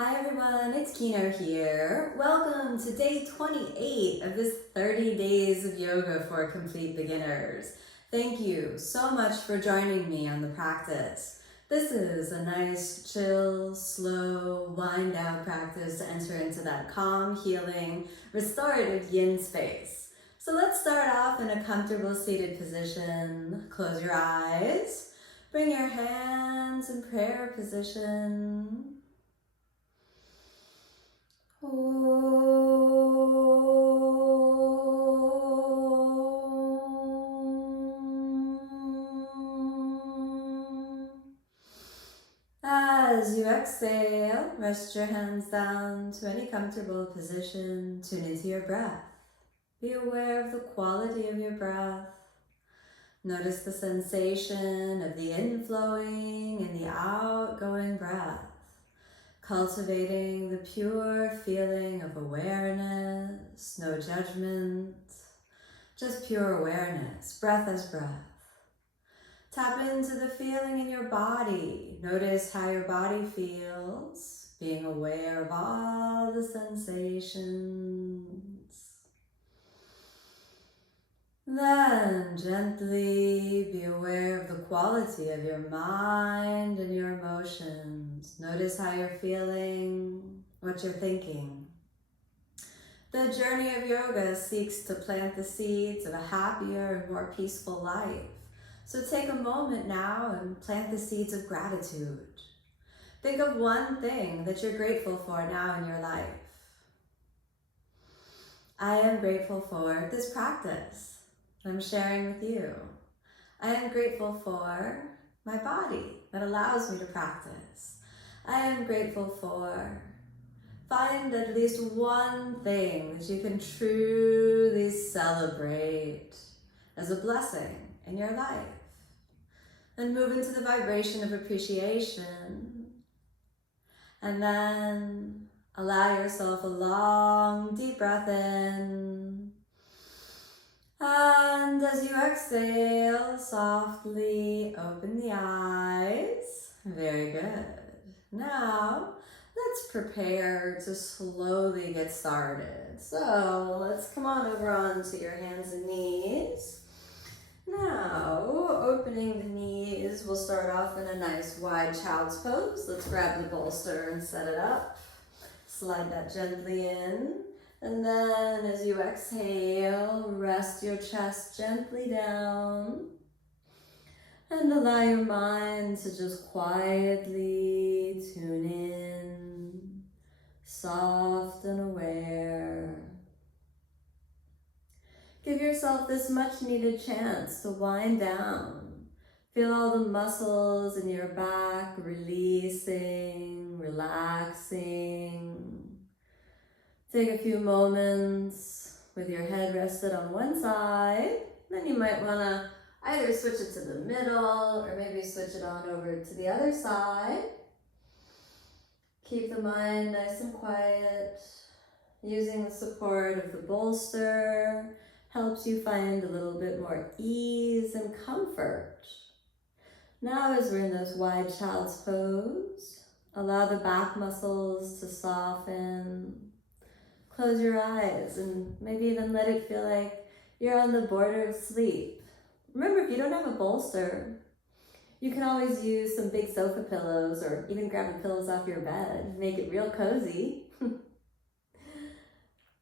Hi everyone, it's Kino here. Welcome to day 28 of this 30 days of yoga for complete beginners. Thank you so much for joining me on the practice. This is a nice, chill, slow, wind down practice to enter into that calm, healing, restorative yin space. So let's start off in a comfortable seated position. Close your eyes. Bring your hands in prayer position. As you exhale, rest your hands down to any comfortable position. Tune into your breath. Be aware of the quality of your breath. Notice the sensation of the inflowing and the outgoing breath. Cultivating the pure feeling of awareness, no judgment, just pure awareness, breath as breath. Tap into the feeling in your body. Notice how your body feels, being aware of all the sensations. Then gently be aware of the quality of your mind and your emotions. Notice how you're feeling, what you're thinking. The journey of yoga seeks to plant the seeds of a happier and more peaceful life. So take a moment now and plant the seeds of gratitude. Think of one thing that you're grateful for now in your life. I am grateful for this practice I'm sharing with you. I am grateful for my body that allows me to practice. I am grateful for. Find at least one thing that you can truly celebrate as a blessing in your life. Then move into the vibration of appreciation. And then allow yourself a long, deep breath in. And as you exhale, softly open the eyes. Very good. Now, let's prepare to slowly get started. So let's come on over onto your hands and knees. Now, opening the knees, we'll start off in a nice wide child's pose. Let's grab the bolster and set it up. Slide that gently in. And then as you exhale, rest your chest gently down. And allow your mind to just quietly tune in, soft and aware. Give yourself this much needed chance to wind down. Feel all the muscles in your back releasing, relaxing. Take a few moments with your head rested on one side. Then you might want to either switch it to the middle or maybe switch it on over to the other side. Keep the mind nice and quiet. Using the support of the bolster helps you find a little bit more ease and comfort. Now as we're in this wide child's pose, allow the back muscles to soften. Close your eyes and maybe even let it feel like you're on the border of sleep. Remember, if you don't have a bolster, you can always use some big sofa pillows or even grab the pillows off your bed. Make it real cozy.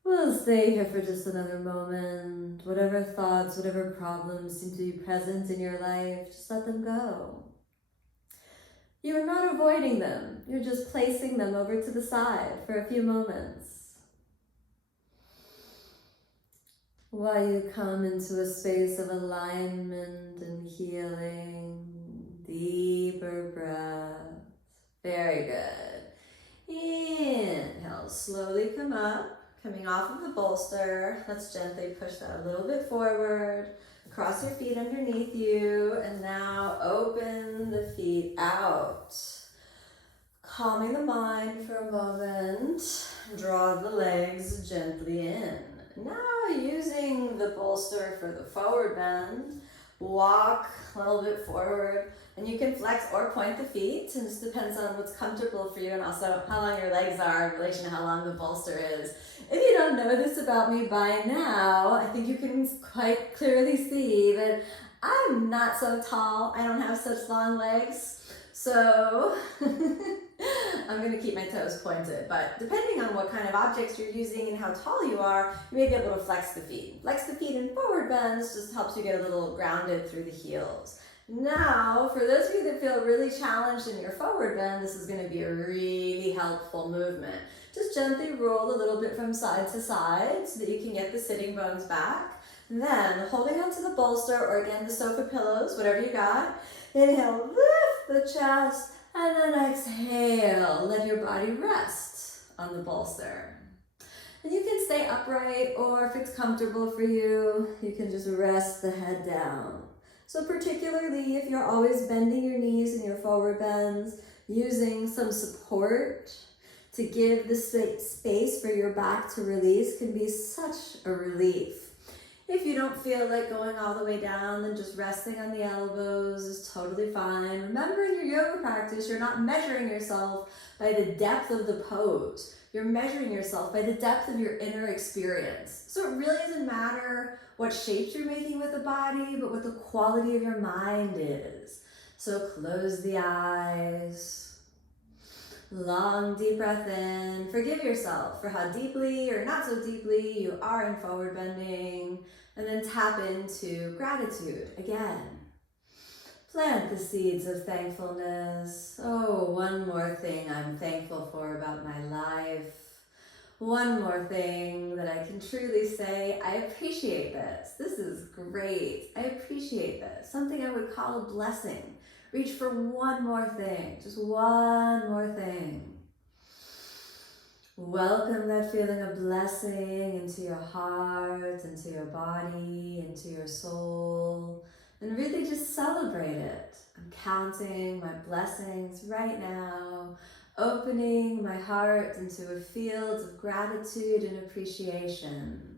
We'll stay here for just another moment. Whatever thoughts, whatever problems seem to be present in your life, just let them go. You're not avoiding them. You're just placing them over to the side for a few moments. While you come into a space of alignment and healing, deeper breath. Very good. Inhale, slowly come up, coming off of the bolster. Let's gently push that a little bit forward. Cross your feet underneath you, and now open the feet out. Calming the mind for a moment, draw the legs gently in. Now using the bolster for the forward bend, Walk a little bit forward, and you can flex or point the feet, and it just depends on what's comfortable for you and also how long your legs are in relation to how long the bolster is. If you don't know this about me by now, I think you can quite clearly see that I'm not so tall. I don't have such long legs, so I'm going to keep my toes pointed. But depending on what kind of objects you're using and how tall you are, you may be able to flex the feet. Flex the feet in forward bends just helps you get a little grounded through the heels. Now, for those of you that feel really challenged in your forward bend, this is going to be a really helpful movement. Just gently roll a little bit from side to side so that you can get the sitting bones back. Then, holding onto the bolster, or again, the sofa pillows, whatever you got, inhale, lift the chest, and then exhale, let your body rest on the bolster. And you can stay upright, or if it's comfortable for you, you can just rest the head down. So particularly if you're always bending your knees in your forward bends, using some support to give the space for your back to release can be such a relief. If you don't feel like going all the way down, then just resting on the elbows is totally fine. Remember, in your yoga practice, you're not measuring yourself by the depth of the pose. You're measuring yourself by the depth of your inner experience. So it really doesn't matter what shapes you're making with the body, but what the quality of your mind is. So close the eyes. Long, deep breath in. Forgive yourself for how deeply or not so deeply you are in forward bending. And then tap into gratitude again. Plant the seeds of thankfulness. Oh, one more thing I'm thankful for about my life. One more thing that I can truly say, I appreciate this. This is great. I appreciate this. Something I would call a blessing. Reach for one more thing, just one more thing. Welcome that feeling of blessing into your heart, into your body, into your soul, and really just celebrate it. I'm counting my blessings right now, opening my heart into a field of gratitude and appreciation.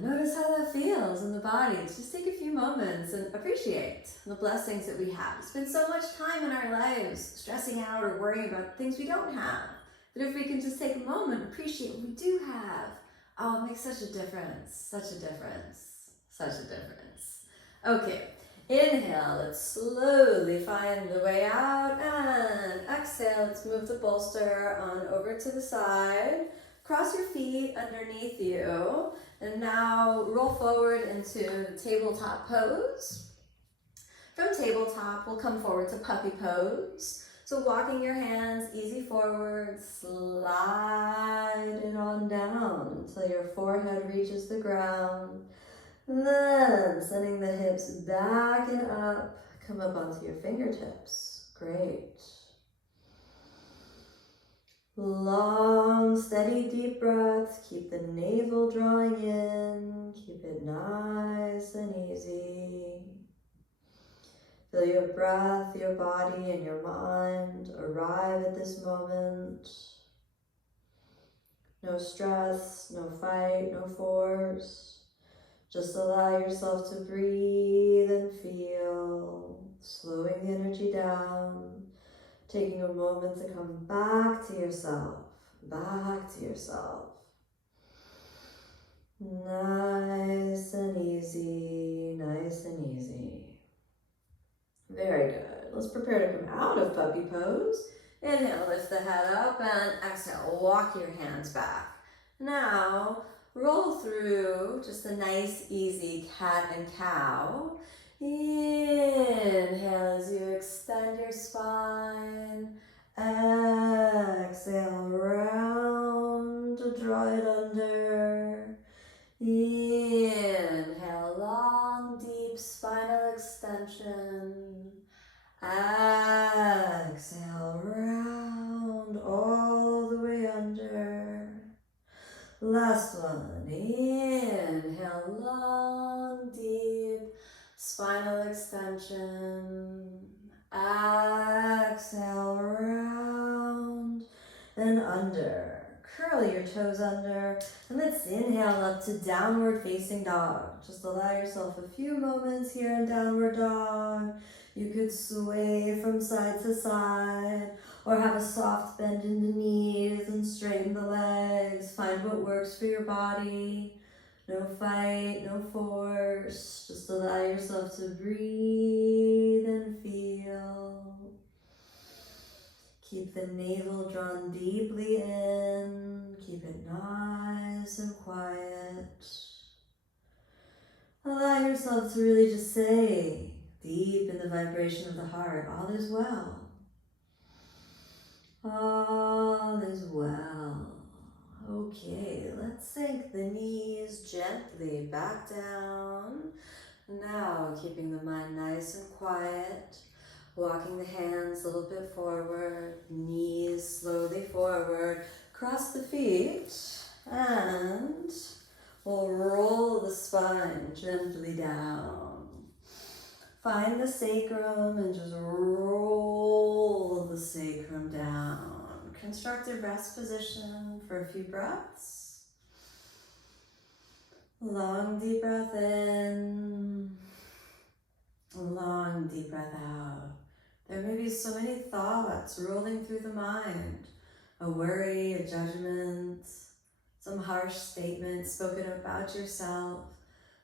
Notice how that feels in the body. Just take a few moments and appreciate the blessings that we have. Spend so much time in our lives stressing out or worrying about things we don't have. But if we can just take a moment and appreciate what we do have, oh, it makes such a difference, such a difference, such a difference. Okay, inhale, let's slowly find the way out, and exhale, let's move the bolster on over to the side. Cross your feet underneath you, and now roll forward into tabletop pose. From tabletop, we'll come forward to puppy pose. So walking your hands easy forward, slide it on down until your forehead reaches the ground. Then sending the hips back and up, come up onto your fingertips. Great. Long, steady, deep breaths. Keep the navel drawing in. Keep it nice and easy. Feel your breath, your body, and your mind arrive at this moment. No stress, no fight, no force. Just allow yourself to breathe and feel, slowing the energy down. Taking a moment to come back to yourself, back to yourself. Nice and easy, nice and easy. Very good. Let's prepare to come out of puppy pose. Inhale, lift the head up, and exhale, walk your hands back. Now, roll through just a nice, easy cat and cow. Inhale as you extend your spine. Exhale, round to draw it under. Inhale, long, deep spinal extension. Exhale, round all the way under. Last one. Inhale, long, deep spinal extension. Exhale, round and under. Curl your toes under. And let's inhale up to downward facing dog. Just allow yourself a few moments here in downward dog. You could sway from side to side or have a soft bend in the knees and straighten the legs. Find what works for your body. No fight, no force. Just allow yourself to breathe and feel. Keep the navel drawn deeply in. Keep it nice and quiet. Allow yourself to really just say, deep in the vibration of the heart, all is well. All is well. Okay, let's sink the knees gently back down. Now, keeping the mind nice and quiet, walking the hands a little bit forward, knees slowly forward, cross the feet, and we'll roll the spine gently down. Find the sacrum and just roll the sacrum down. Constructive rest position for a few breaths. Long deep breath in, long deep breath out. There may be so many thoughts rolling through the mind. A worry, a judgment, some harsh statement spoken about yourself.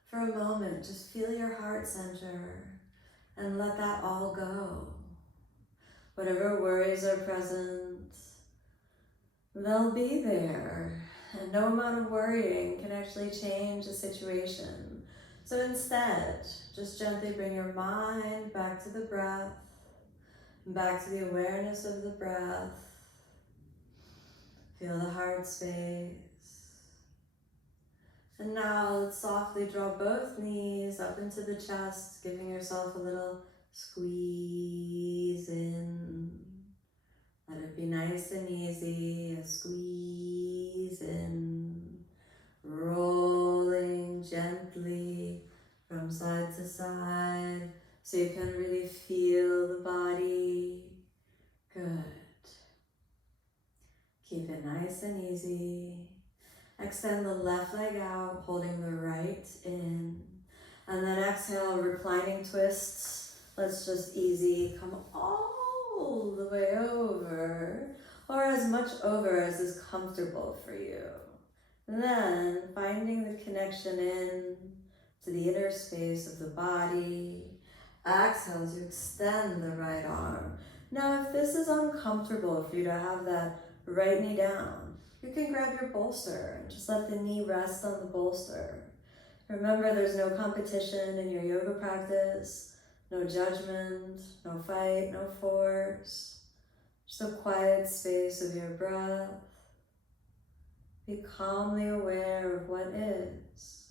For a moment, just feel your heart center and let that all go. Whatever worries are present, they'll be there. And no amount of worrying can actually change the situation. So instead, just gently bring your mind back to the breath, back to the awareness of the breath. Feel the heart space. And now let's softly draw both knees up into the chest, giving yourself a little squeeze in. Let it be nice and easy, a squeeze in. Rolling gently from side to side so you can really feel the body. Good. Keep it nice and easy. Extend the left leg out, holding the right in. And then exhale, reclining twists. Let's just easy come all the way over, or as much over as is comfortable for you. Then finding the connection in to the inner space of the body. Exhale to extend the right arm. Now, if this is uncomfortable for you to have that right knee down, you can grab your bolster and just let the knee rest on the bolster. Remember, there's no competition in your yoga practice, no judgment, no fight, no force. Just a quiet space of your breath. Be calmly aware of what is.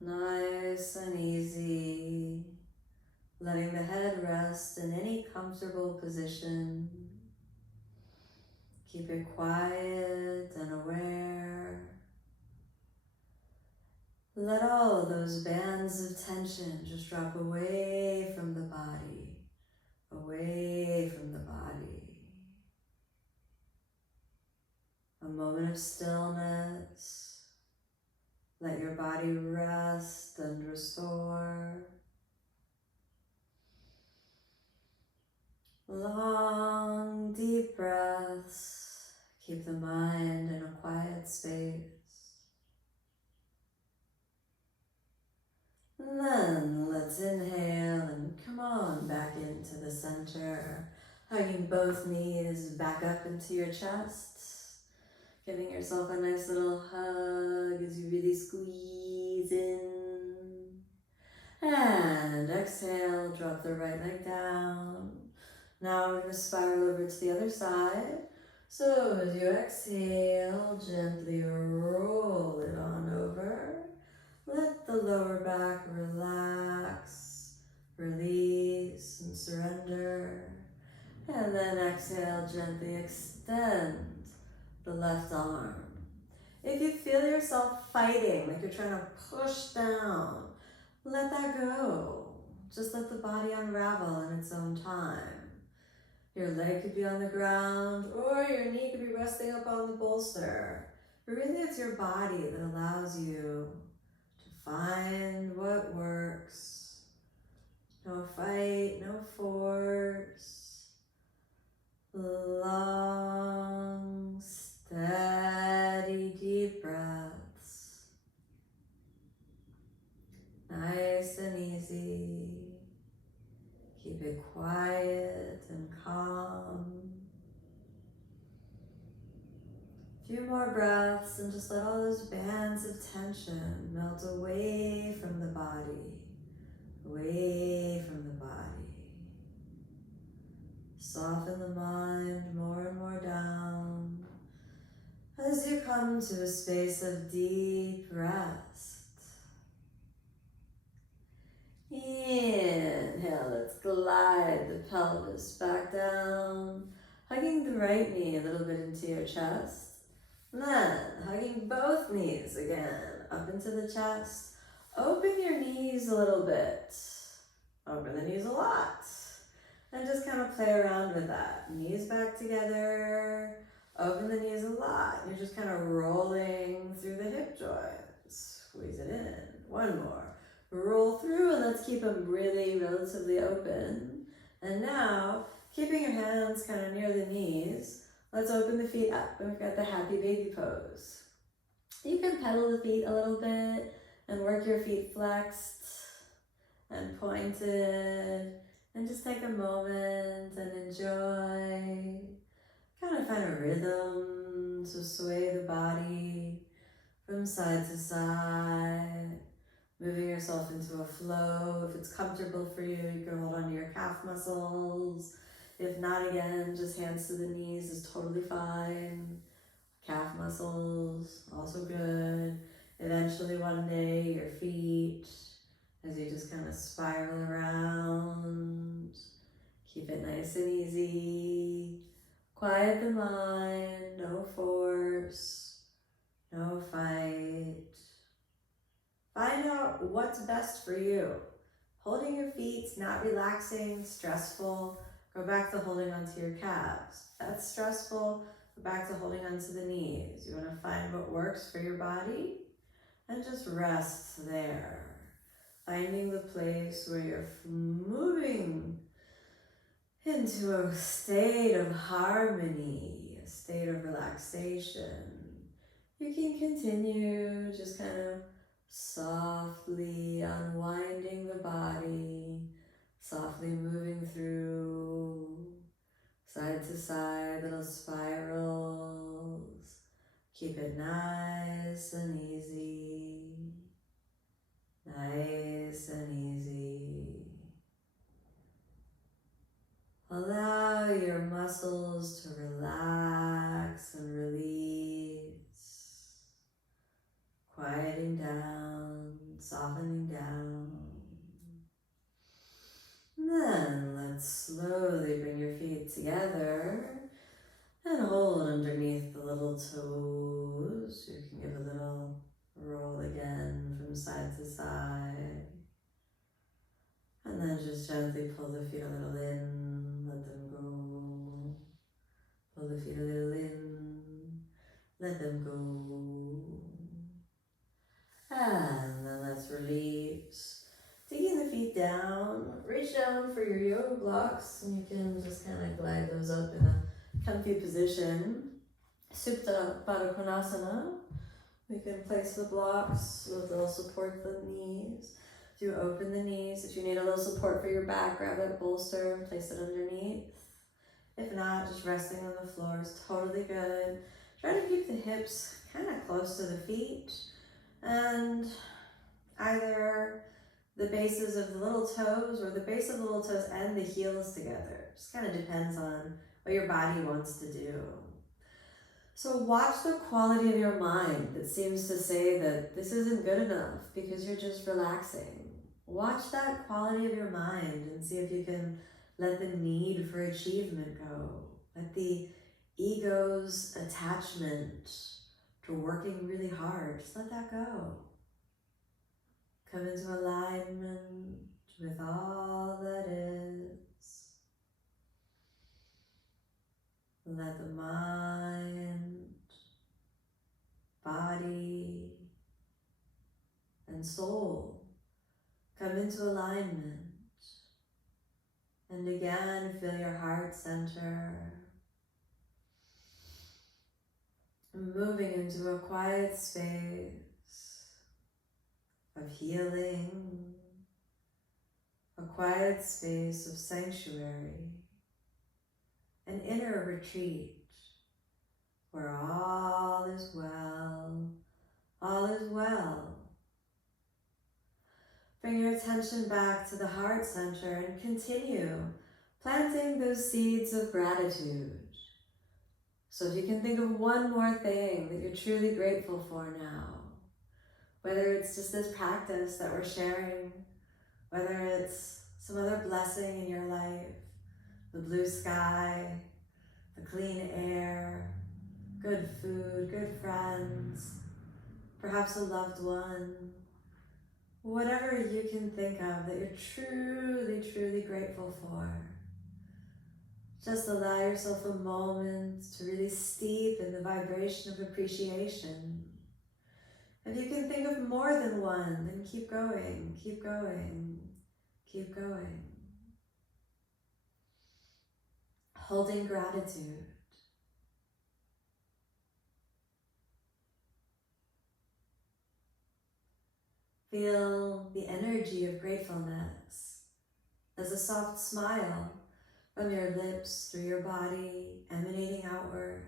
Nice and easy. Letting the head rest in any comfortable position. Keep it quiet and aware. Let all those bands of tension just drop away from the body, away from the body. A moment of stillness. Let your body rest and restore. Long, deep breaths. Keep the mind in a quiet space. And then let's inhale and come on back into the center. Hugging both knees back up into your chest. Giving yourself a nice little hug as you really squeeze in. And exhale, drop the right leg down. Now we're going to spiral over to the other side. So as you exhale, gently roll it on over. Let the lower back relax, release, and surrender. And then exhale, gently extend the left arm. If you feel yourself fighting, like you're trying to push down, let that go. Just let the body unravel in its own time. Your leg could be on the ground or your knee could be resting up on the bolster. But really it's your body that allows you to find what works. No fight, no force. Long, steady, deep breaths. Nice and easy. Keep it quiet and calm. A few more breaths and just let all those bands of tension melt away from the body. Away from the body. Soften the mind more and more down as you come to a space of deep rest. Inhale, let's glide the pelvis back down, hugging the right knee a little bit into your chest. Then, hugging both knees again up into the chest. Open your knees a little bit. Open the knees a lot. And just kind of play around with that. Knees back together. Open the knees a lot. You're just kind of rolling through the hip joints. Squeeze it in. One more. Roll through and let's keep them really relatively open. And now, keeping your hands kind of near the knees, let's open the feet up. And we've got the happy baby pose. You can pedal the feet a little bit and work your feet flexed and pointed. And just take a moment and enjoy. Kind of find a rhythm to sway the body from side to side. Moving yourself into a flow. If it's comfortable for you, you can hold on to your calf muscles. If not, again, just hands to the knees is totally fine. Calf muscles, also good. Eventually one day, your feet, as you just kind of spiral around. Keep it nice and easy. Quiet the mind, no force, no fight. Find out what's best for you. Holding your feet's not relaxing, stressful. Go back to holding onto your calves. That's stressful. Go back to holding onto the knees. You want to find what works for your body and just rest there. Finding the place where you're moving into a state of harmony, a state of relaxation. You can continue just kind of softly unwinding the body, softly moving through side to side, little spirals. Keep it nice and easy, nice and easy. Allow your muscles to relax and release, quieting down, softening down. And then let's slowly bring your feet together and hold underneath the little toes. You can give a little roll again from side to side. And then just gently pull the feet a little in, let them go. Pull the feet a little in, let them go. And then let's release. Taking the feet down, reach down for your yoga blocks, and you can just kind of glide those up in a comfy position. Supta Baddha Konasana. We can place the blocks so they'll support the knees. Do open the knees. If you need a little support for your back, grab that bolster and place it underneath. If not, just resting on the floor is totally good. Try to keep the hips kind of close to the feet and either the bases of the little toes or the base of the little toes and the heels together. Just kind of depends on what your body wants to do. So watch the quality of your mind that seems to say that this isn't good enough because you're just relaxing. Watch that quality of your mind and see if you can let the need for achievement go. Let the ego's attachment to working really hard, just let that go. Come into alignment with all that is. into alignment. And again, feel your heart center. Moving into a quiet space of healing, a quiet space of sanctuary, an inner retreat where all is well, all is well. Bring your attention back to the heart center and continue planting those seeds of gratitude. So if you can think of one more thing that you're truly grateful for now, whether it's just this practice that we're sharing, whether it's some other blessing in your life, the blue sky, the clean air, good food, good friends, perhaps a loved one, whatever you can think of that you're truly, truly grateful for. Just allow yourself a moment to really steep in the vibration of appreciation. If you can think of more than one, then keep going, keep going, keep going. Holding gratitude. Feel the energy of gratefulness as a soft smile from your lips through your body, emanating outward.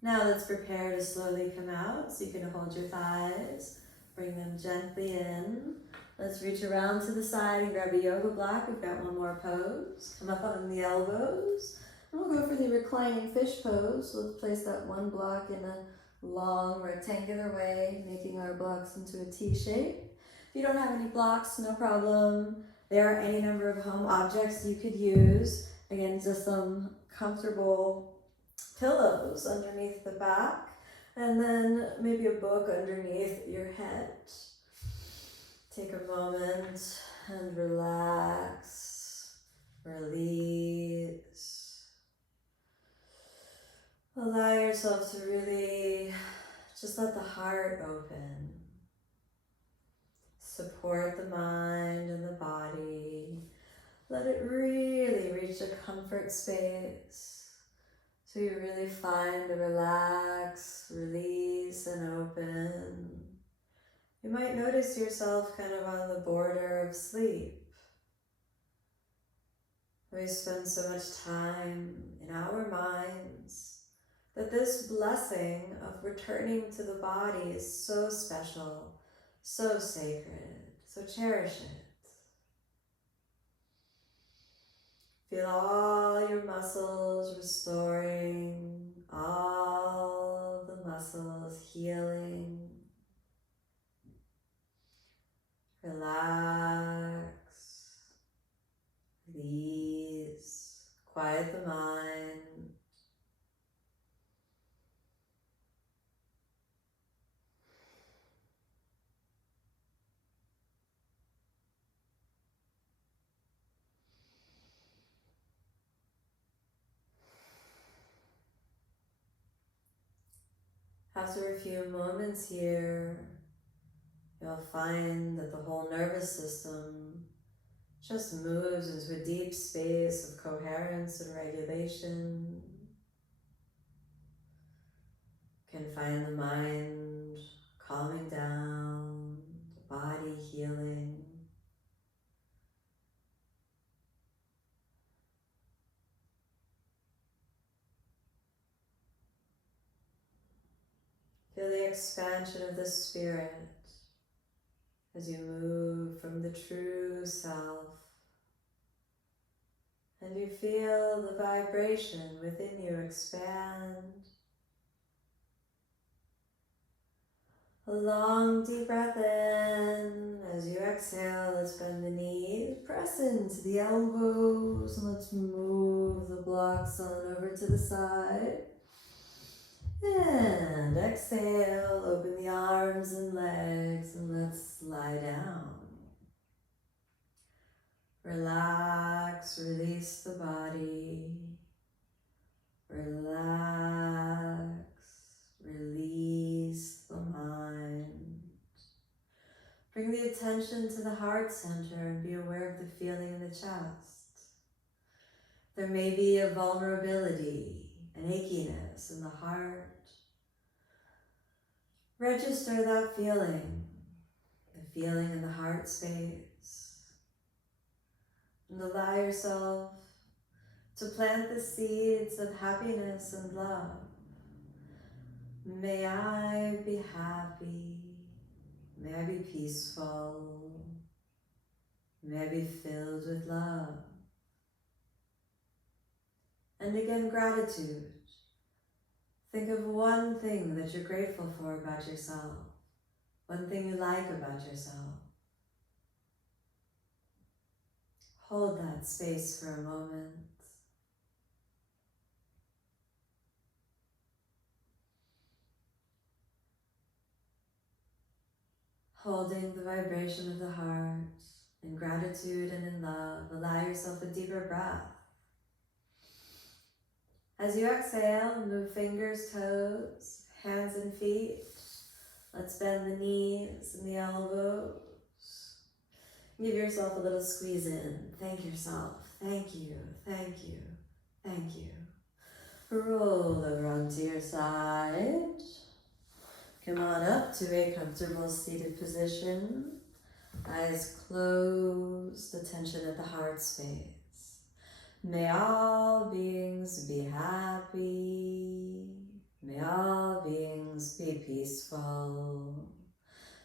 Now let's prepare to slowly come out, so you can hold your thighs, bring them gently in. Let's reach around to the side and grab a yoga block. We've got one more pose. Come up on the elbows. And we'll go for the reclining fish pose. So let's place that one block in a long rectangular way, making our blocks into a T shape. If you don't have any blocks, no problem. There are any number of home objects you could use. Again, just some comfortable pillows underneath the back, and then maybe a book underneath your head. Take a moment and relax, release. Allow yourself to really just let the heart open. Support the mind and the body. Let it really reach a comfort space. So you really find a relax, release, and open. You might notice yourself kind of on the border of sleep. We spend so much time in our minds that this blessing of returning to the body is so special, so sacred, so cherish it. Feel all your muscles restoring, all the muscles healing. Relax, release, quiet the mind. After a few moments here, you'll find that the whole nervous system just moves into a deep space of coherence and regulation. You can find the mind calming down, the body healing. Feel the expansion of the spirit as you move from the true self, and you feel the vibration within you expand. A long deep breath in. As you exhale, let's bend the knees, press into the elbows, and let's move the blocks on over to the side. And exhale, open the arms and legs, and let's lie down. Relax, release the body. Relax, release. Bring the attention to the heart center and be aware of the feeling in the chest. There may be a vulnerability, an achiness in the heart. Register that feeling, the feeling in the heart space. And allow yourself to plant the seeds of happiness and love. May I be happy. May I be peaceful. May I be filled with love. And again, gratitude. Think of one thing that you're grateful for about yourself. One thing you like about yourself. Hold that space for a moment. Holding the vibration of the heart in gratitude and in love, allow yourself a deeper breath. As you exhale, move fingers, toes, hands and feet. Let's bend the knees and the elbows. Give yourself a little squeeze in. Thank yourself. Thank you, thank you, thank you. Roll over onto your side. Come on up to a comfortable seated position. Eyes closed, attention at the heart space. May all beings be happy. May all beings be peaceful.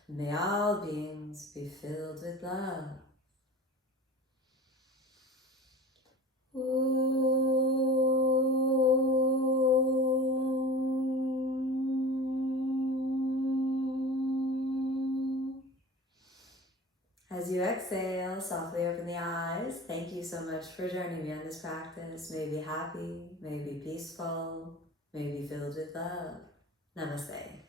May all beings be filled with love. As you exhale, softly open the eyes. Thank you so much for joining me on this practice. May you be happy, may you be peaceful, may you be filled with love. Namaste.